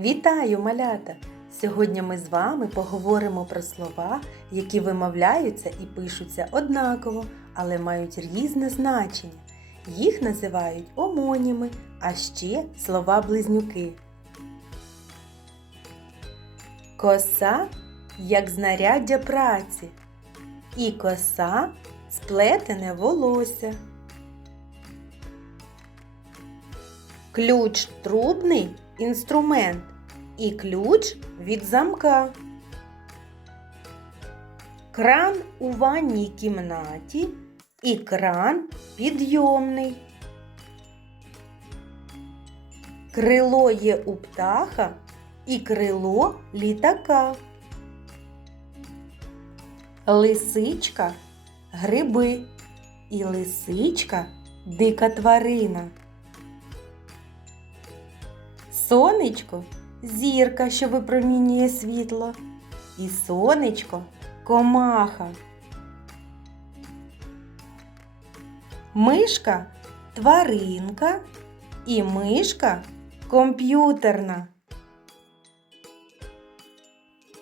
Вітаю, малята! Сьогодні ми з вами поговоримо про слова, які вимовляються і пишуться однаково, але мають різне значення. Їх називають омоніми, а ще слова-близнюки. Коса як знаряддя праці, і коса сплетене волосся. Ключ трубний інструмент і ключ від замка. Кран у ванній кімнаті і кран підйомний. Крило є у птаха і крило літака. Лисичка гриби і лисичка дика тварина. Сонечко зірка, що випромінює світло, і сонечко комаха. Мишка тваринка і мишка комп'ютерна.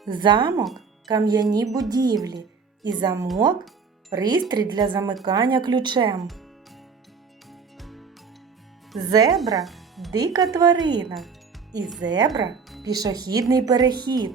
Замок кам'яні будівлі і замок пристрій для замикання ключем. Зебра дика тварина і зебра пішохідний перехід.